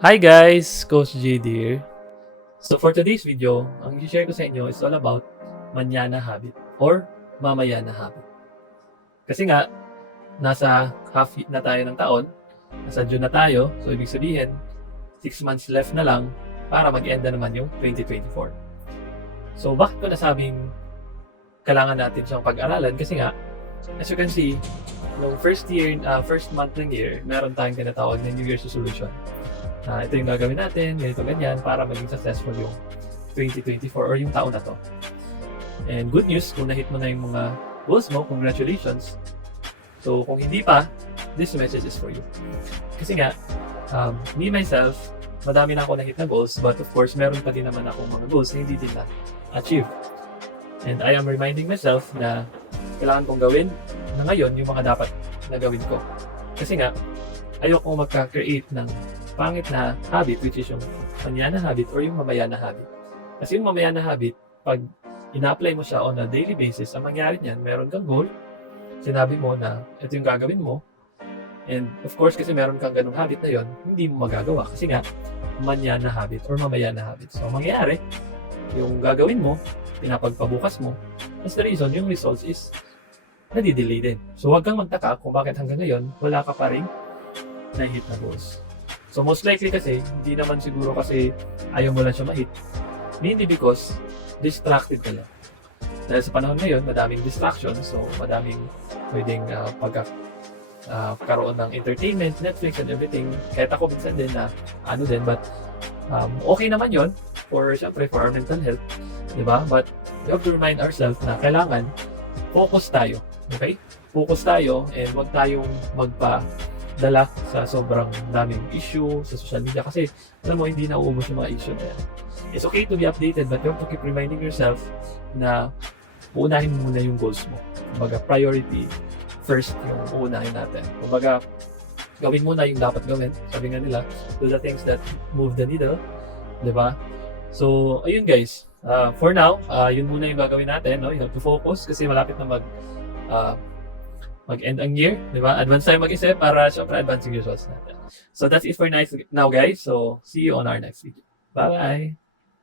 Hi guys! Coach JD here. So for today's video, ang i-share ko sa inyo is all about manana habit or mamaya na habit. Kasi nga, nasa half na tayo ng taon, nasa June na tayo, so ibig sabihin, 6 months left na lang para mag-end na naman yung 2024. So bakit ko nasabing kailangan natin siyang pag-aralan? Kasi nga, as you can see, nung first month ng year, meron tayong tinatawag na New Year's resolution. Ito yung gagawin natin, ganito ganyan, para maging successful yung 2024 or yung taon na to. And good news, kung na-hit mo na yung mga goals mo, congratulations. So kung hindi pa, this message is for you. Kasi nga, me myself, madami na ako na-hit na goals, but of course, meron pa din naman akong mga goals na hindi din na-achieve. And I am reminding myself na kailangan kong gawin na ngayon yung mga dapat na gawin ko. Kasi nga, ayoko magka-create ng pangit na habit, which is yung manana habit or yung mamaya na habit. Kasi yung mamaya na habit, pag ina-apply mo siya on a daily basis, ang mangyari niyan, meron kang goal, sinabi mo na ito yung gagawin mo, and of course, kasi meron kang ganung habit na yon, hindi mo magagawa. Kasi nga, manana habit or mamaya na habit. So, ang mangyayari, yung gagawin mo, pinapagpabukas mo, that's the reason, yung results is nadidelay din. So, huwag kang magtaka kung bakit hanggang ngayon, wala ka pa rin na-hit na goals. So most likely kasi, hindi naman siguro kasi ayaw mo lang siya ma-hit. Mainly because, distracted ka lang. Dahil sa panahon ngayon, madaming distraction. So madaming pwedeng karoon ng entertainment, Netflix and everything. Kahit ako minsan din na but okay naman yon for syempre for our mental health. Diba? But we have to remind ourselves na kailangan focus tayo. Okay? Focus tayo and huwag tayong dala sa sobrang daming issue sa social media kasi alam mo hindi na uubos yung mga issue na yan. It's okay to be updated but you have to keep reminding yourself na uunahin mo muna yung goals mo. Kumbaga priority first yung uunahin natin. Kumbaga gawin muna yung dapat gawin. Sabi nga nila, do the things that move the needle. Diba? So ayun guys, for now, yun muna yung gagawin natin. No? You have to focus kasi malapit na mag-end ang year, di ba? Advance tayo mag-isip para syempre advancing results natin. So that's it for now guys. So see you on our next video. Bye-bye!